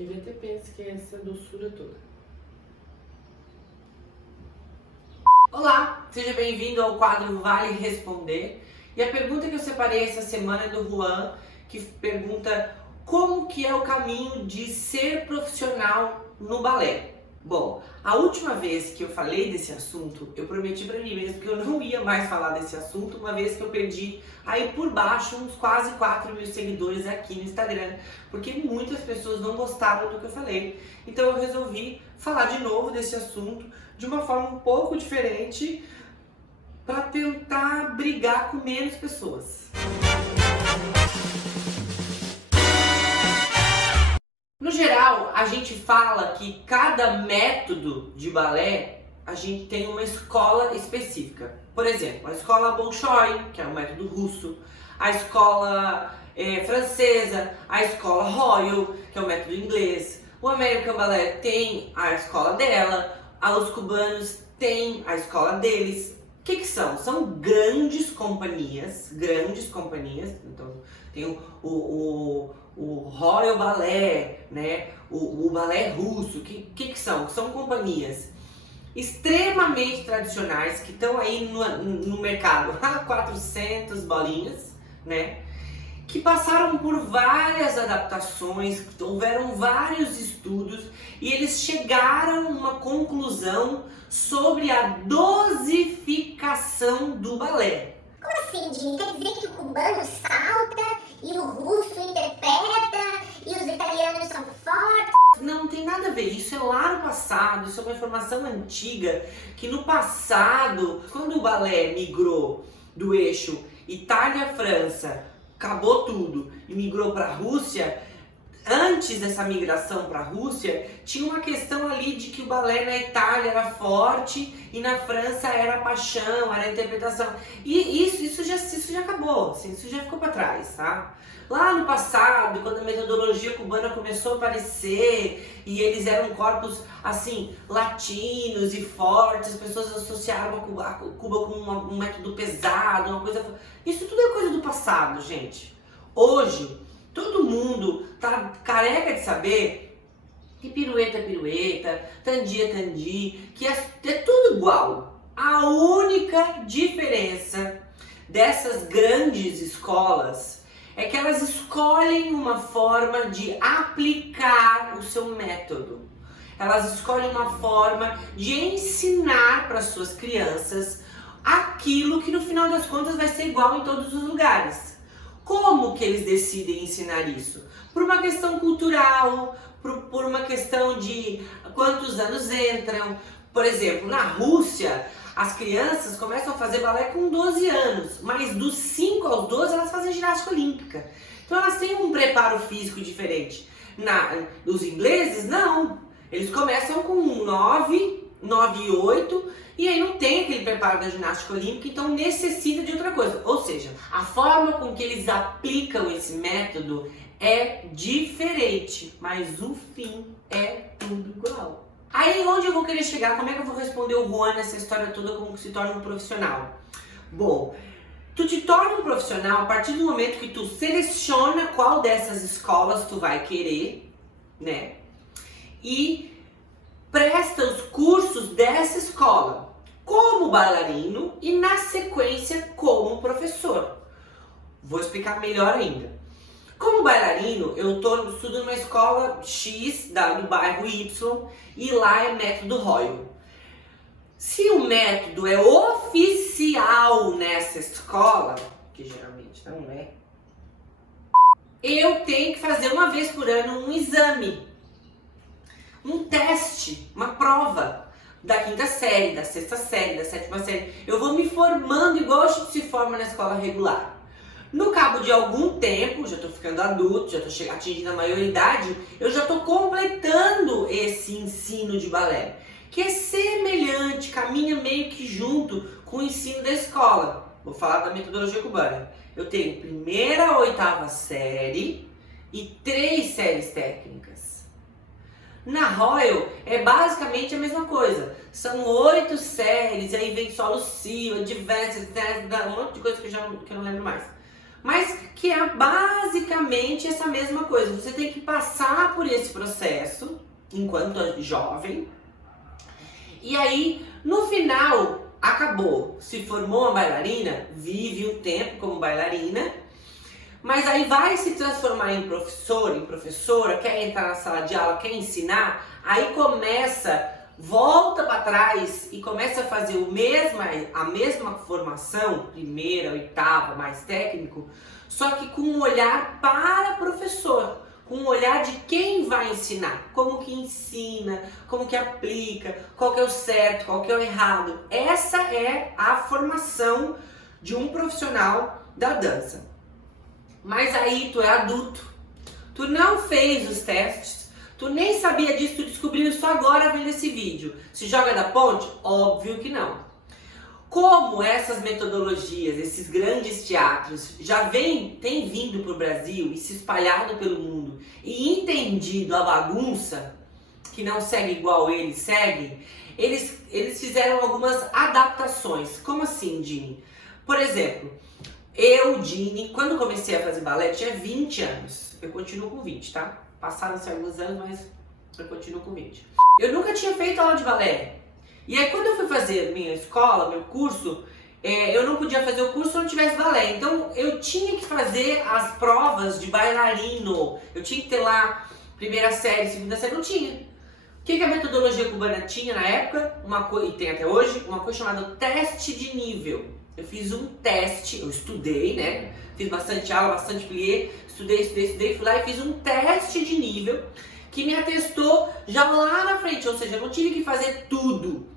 Ele até pensa que é essa doçura toda. Olá, seja bem-vindo ao quadro Vale Responder. E a pergunta que eu separei essa semana é do Juan, que pergunta como que é o caminho de ser profissional no balé. Bom, a última vez que eu falei desse assunto, eu prometi para mim mesmo que eu não ia mais falar desse assunto, uma vez que eu perdi aí por baixo uns quase 4 mil seguidores aqui no Instagram, porque muitas pessoas não gostaram do que eu falei. Então eu resolvi falar de novo desse assunto de uma forma um pouco diferente para tentar brigar com menos pessoas. No geral, a gente fala que cada método de balé, a gente tem uma escola específica. Por exemplo, a escola Bolshoi, que é o método russo, a escola francesa, a escola Royal, que é o método inglês, o American Ballet tem a escola dela, os cubanos têm a escola deles. O que são? São grandes companhias, então tem o Royal Ballet, né? O balé russo, o que são? São companhias extremamente tradicionais que estão aí no mercado há 400 bolinhas, né? Que passaram por várias adaptações, houveram vários estudos e eles chegaram a uma conclusão sobre a dosificação do balé. Como assim, Jimmy? Quer dizer que o cubano salta e o russo interpreta e os italianos são fortes? Não tem nada a ver, isso é lá no passado, isso é uma informação antiga, que no passado, quando o balé migrou do eixo Itália-França, acabou tudo e migrou para a Rússia, antes dessa migração para a Rússia, tinha uma questão ali de que o balé na Itália era forte e na França era paixão, era interpretação. E isso já acabou, assim, isso já ficou para trás, tá? Lá no passado, quando a metodologia cubana começou a aparecer e eles eram corpos assim, latinos e fortes, as pessoas associaram a Cuba com um método pesado, uma coisa. Isso tudo é coisa do passado, gente. Hoje, todo mundo tá careca de saber que pirueta é pirueta, tandi é tandi, que é tudo igual. A única diferença dessas grandes escolas é que elas escolhem uma forma de aplicar o seu método. Elas escolhem uma forma de ensinar para suas crianças aquilo que no final das contas vai ser igual em todos os lugares. Como que eles decidem ensinar isso? Por uma questão cultural, por uma questão de quantos anos entram. Por exemplo, na Rússia, as crianças começam a fazer balé com 12 anos, mas dos 5 aos 12 elas fazem ginástica olímpica. Então elas têm um preparo físico diferente. Os ingleses, não. Eles começam com 9 e 8, e aí não tem aquele preparo da ginástica olímpica, então necessita de outra coisa. Ou seja, a forma com que eles aplicam esse método é diferente, mas o fim é tudo igual. Aí onde eu vou querer chegar? Como é que eu vou responder o Juan nessa história toda, como se torna um profissional? Bom, tu te torna um profissional a partir do momento que tu seleciona qual dessas escolas tu vai querer, né? E presta os cursos dessa escola como bailarino e na sequência como professor. Vou explicar melhor ainda. Como bailarino, eu estudo numa escola X do bairro Y e lá é método Royal. Se o método é oficial nessa escola, que geralmente não é, eu tenho que fazer uma vez por ano um exame, um teste, uma prova da 5ª série, da 6ª série, da 7ª série. Eu vou me formando igual a gente se forma na escola regular. No cabo de algum tempo, já estou ficando adulto, já estou atingindo a maioridade, eu já estou completando esse ensino de balé, que é semelhante, caminha meio que junto com o ensino da escola. Vou falar da metodologia cubana. Eu tenho 1ª a 8ª série e 3 séries técnicas. Na Royal é basicamente a mesma coisa. São 8 séries, aí vem solo cio, advanced, um monte de coisa que eu não lembro mais. mas que é basicamente essa mesma coisa. Você tem que passar por esse processo enquanto jovem, e aí no final acabou, se formou uma bailarina, vive um tempo como bailarina, mas aí vai se transformar em professor, em professora, quer entrar na sala de aula, quer ensinar, aí volta para trás e começa a fazer a mesma formação, primeira, oitava, mais técnico, só que com um olhar para professor, com um olhar de quem vai ensinar, como que ensina, como que aplica, qual que é o certo, qual que é o errado. Essa é a formação de um profissional da dança. Mas aí tu é adulto, tu não fez os testes, tu nem sabia disso, tu descobriu isso agora vendo esse vídeo. Se joga da ponte? Óbvio que não. Como essas metodologias, esses grandes teatros têm vindo para o Brasil e se espalhado pelo mundo e entendido a bagunça, que não segue igual eles seguem, eles fizeram algumas adaptações. Como assim, Dini? Por exemplo, eu, Dini, quando comecei a fazer balé, tinha 20 anos. Eu continuo com 20, tá? Passaram-se alguns anos, mas eu continuo com 20. Eu nunca tinha feito aula de balé. E aí quando eu fui fazer minha escola, meu curso, eu não podia fazer o curso se eu não tivesse balé. Então eu tinha que fazer as provas de bailarino. Eu tinha que ter lá primeira série, segunda série, não tinha. O que a metodologia cubana tinha na época, e tem até hoje, uma coisa chamada teste de nível. Eu fiz um teste, eu estudei, né? Fiz bastante aula, bastante plié, estudei, fui lá e fiz um teste de nível que me atestou já lá na frente, ou seja, eu não tive que fazer tudo.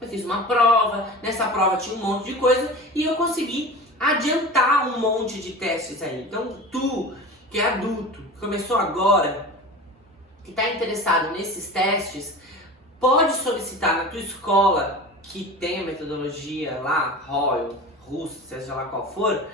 Eu fiz uma prova, nessa prova tinha um monte de coisa e eu consegui adiantar um monte de testes aí. Então tu, que é adulto, que começou agora, que está interessado nesses testes, pode solicitar na tua escola que tem a metodologia lá, Royal, Russo, seja lá qual for,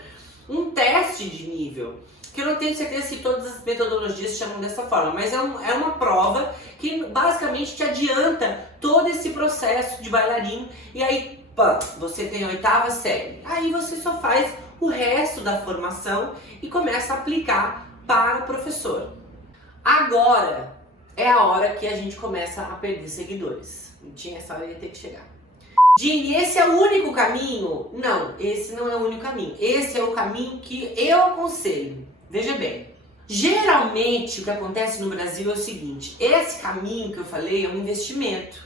um teste de nível, que eu não tenho certeza se todas as metodologias chamam dessa forma, mas é uma prova que basicamente te adianta todo esse processo de bailarino, e aí você tem a oitava série, aí você só faz o resto da formação e começa a aplicar para professor. Agora é a hora que a gente começa a perder seguidores. Não tinha essa hora, ia ter que chegar. Dini, esse é o único caminho? Não, esse não é o único caminho. Esse é o caminho que eu aconselho. Veja bem, geralmente o que acontece no Brasil é o seguinte: esse caminho que eu falei é um investimento.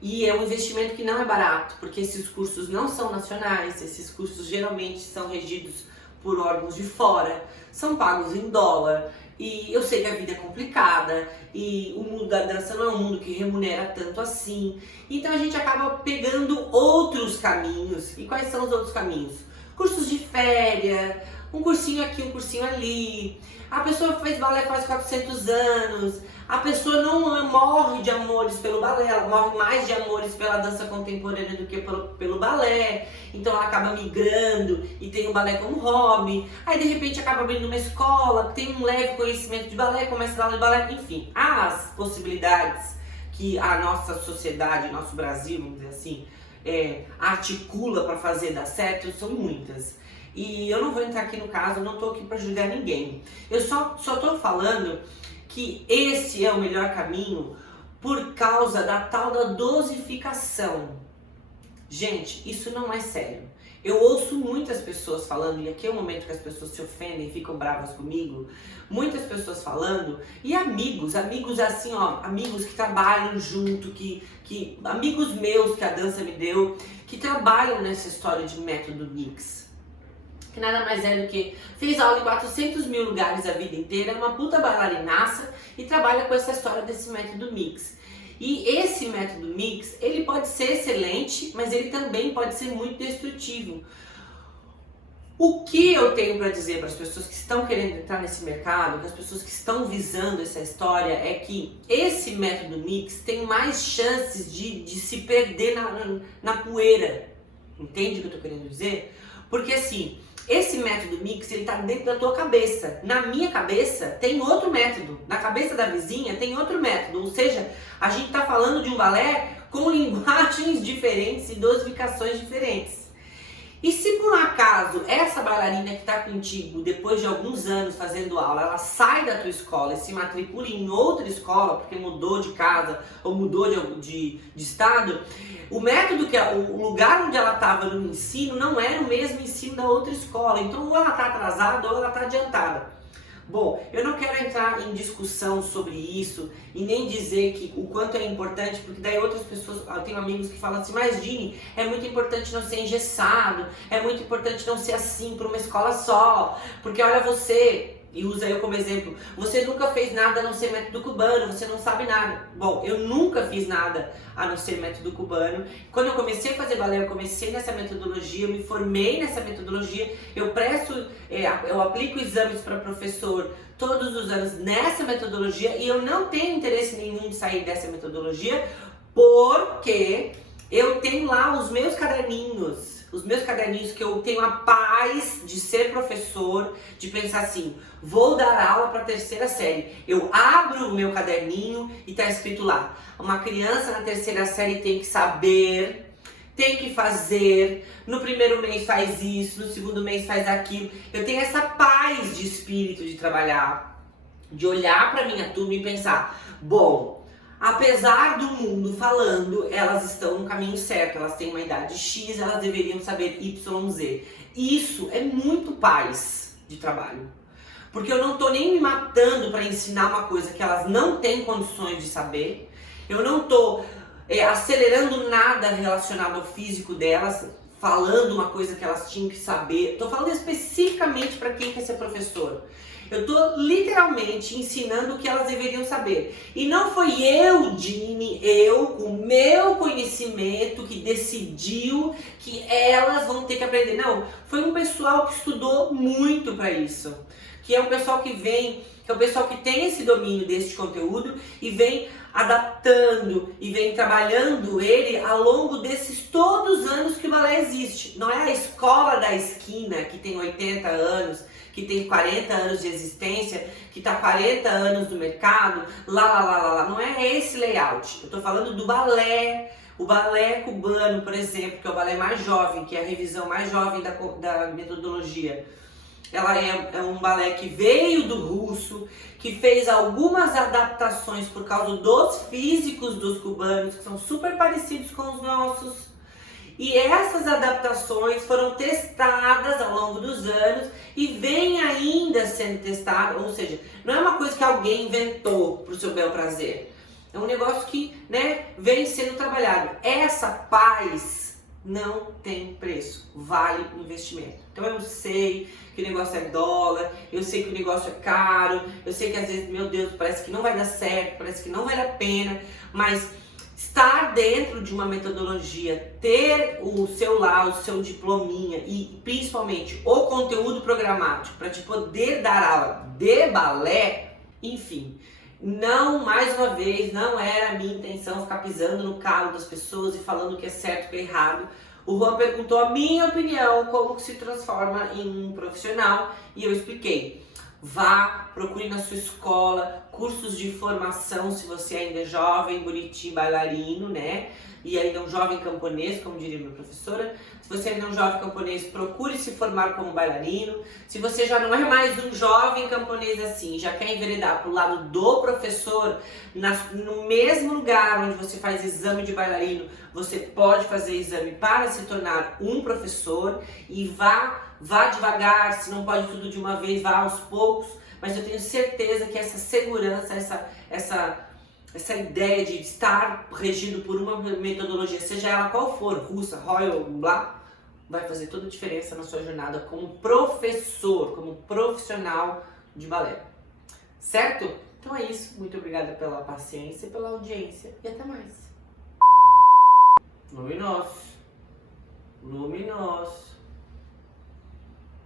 E é um investimento que não é barato, porque esses cursos não são nacionais, esses cursos geralmente são regidos por órgãos de fora, são pagos em dólar. E eu sei que a vida é complicada e o mundo da dança não é um mundo que remunera tanto assim. Então a gente acaba pegando outros caminhos. E quais são os outros caminhos? Cursos de férias, um cursinho aqui, um cursinho ali. A pessoa fez balé faz 400 anos. A pessoa não morre de amores pelo balé, ela morre mais de amores pela dança contemporânea do que pelo balé. Então ela acaba migrando e tem o balé como hobby. Aí de repente acaba abrindo uma escola, tem um leve conhecimento de balé, começa a dar aula de balé. Enfim, as possibilidades que a nossa sociedade, nosso Brasil, vamos dizer assim, articula para fazer dar certo são muitas. E eu não vou entrar aqui no caso, eu não estou aqui para julgar ninguém. Eu só estou falando que esse é o melhor caminho por causa da tal da dosificação. Gente, isso não é sério. Eu ouço muitas pessoas falando, e aqui é o momento que as pessoas se ofendem e ficam bravas comigo, muitas pessoas falando, e amigos assim, ó, amigos que trabalham junto, amigos meus que a dança me deu, que trabalham nessa história de método mix. Que nada mais é do que fez aula em 400 mil lugares a vida inteira, é uma puta bailarinaça e trabalha com essa história desse método mix. E esse método mix, ele pode ser excelente, mas ele também pode ser muito destrutivo. O que eu tenho para dizer para as pessoas que estão querendo entrar nesse mercado, para as pessoas que estão visando essa história, é que esse método mix tem mais chances de se perder na poeira. Entende o que eu estou querendo dizer? Porque assim, esse método mix, ele tá dentro da tua cabeça. Na minha cabeça tem outro método. Na cabeça da vizinha tem outro método. Ou seja, a gente tá falando de um balé com linguagens diferentes e dosificações diferentes. E se por um acaso essa bailarina que está contigo, depois de alguns anos fazendo aula, ela sai da tua escola e se matricula em outra escola, porque mudou de casa ou mudou de estado, o método o lugar onde ela estava no ensino não era o mesmo ensino da outra escola. Então ou ela está atrasada ou ela está adiantada. Bom, eu não quero entrar em discussão sobre isso e nem dizer que o quanto é importante, porque daí outras pessoas, eu tenho amigos que falam assim, mas Dini, é muito importante não ser engessado, é muito importante não ser assim para uma escola só, porque olha você, e usa eu como exemplo, você nunca fez nada a não ser método cubano, você não sabe nada. Bom, eu nunca fiz nada a não ser método cubano. Quando eu comecei a fazer balé, eu comecei nessa metodologia, eu me formei nessa metodologia, eu aplico exames para professor todos os anos nessa metodologia e eu não tenho interesse nenhum de sair dessa metodologia porque eu tenho lá os meus caderninhos que eu tenho a paz de ser professor, de pensar assim, vou dar aula para a terceira série. Eu abro o meu caderninho e está escrito lá, uma criança na terceira série tem que saber, tem que fazer, no primeiro mês faz isso, no segundo mês faz aquilo. Eu tenho essa paz de espírito de trabalhar, de olhar para minha turma e pensar, bom, apesar do mundo falando, elas estão no caminho certo, elas têm uma idade X, elas deveriam saber YZ. Isso é muito paz de trabalho. Porque eu não estou nem me matando para ensinar uma coisa que elas não têm condições de saber. Eu não estou acelerando nada relacionado ao físico delas, falando uma coisa que elas tinham que saber. Estou falando especificamente para quem quer ser professor. Eu estou literalmente ensinando o que elas deveriam saber. E não foi eu, Dini, com o meu conhecimento, que decidiu que elas vão ter que aprender. Não, foi um pessoal que estudou muito para isso. Que é um pessoal que é um pessoal que tem esse domínio desse conteúdo e vem adaptando e vem trabalhando ele ao longo desses todos os anos que o balé existe. Não é a escola da esquina que tem 80 anos, que tem 40 anos de existência, que está 40 anos no mercado, lá. Não é esse layout. Eu estou falando do balé. O balé cubano, por exemplo, que é o balé mais jovem, que é a revisão mais jovem da metodologia. Ela é um balé que veio do russo, que fez algumas adaptações por causa dos físicos dos cubanos, que são super parecidos com os nossos. E essas adaptações foram testadas ao longo dos anos e vem ainda sendo testada, ou seja, não é uma coisa que alguém inventou para o seu bel prazer. É um negócio que, vem sendo trabalhado. Essa paz não tem preço, vale investimento. Então eu sei que o negócio é dólar, eu sei que o negócio é caro, eu sei que às vezes, meu Deus, parece que não vai dar certo, parece que não vale a pena, mas estar dentro de uma metodologia, ter o seu diplominha e principalmente o conteúdo programático para te poder dar aula de balé, enfim, mais uma vez, não era a minha intenção ficar pisando no calo das pessoas e falando o que é certo e o que é errado. O Juan perguntou a minha opinião, como que se transforma em um profissional, e eu expliquei. Vá, procure na sua escola cursos de formação, se você ainda é jovem, buriti, bailarino, e ainda é um jovem camponês, como diria minha professora. Se você ainda é um jovem camponês, procure se formar como bailarino. Se você já não é mais um jovem camponês assim, já quer enveredar para o lado do professor, no mesmo lugar onde você faz exame de bailarino, você pode fazer exame para se tornar um professor e vá devagar, se não pode tudo de uma vez, vá aos poucos, mas eu tenho certeza que essa segurança, essa ideia de estar regido por uma metodologia, seja ela qual for, russa, royal, blá, vai fazer toda a diferença na sua jornada como professor, como profissional de balé. Certo? Então é isso. Muito obrigada pela paciência e pela audiência. E até mais. Luminoso.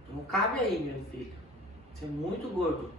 Não cabe aí, meu filho. Você é muito gordo.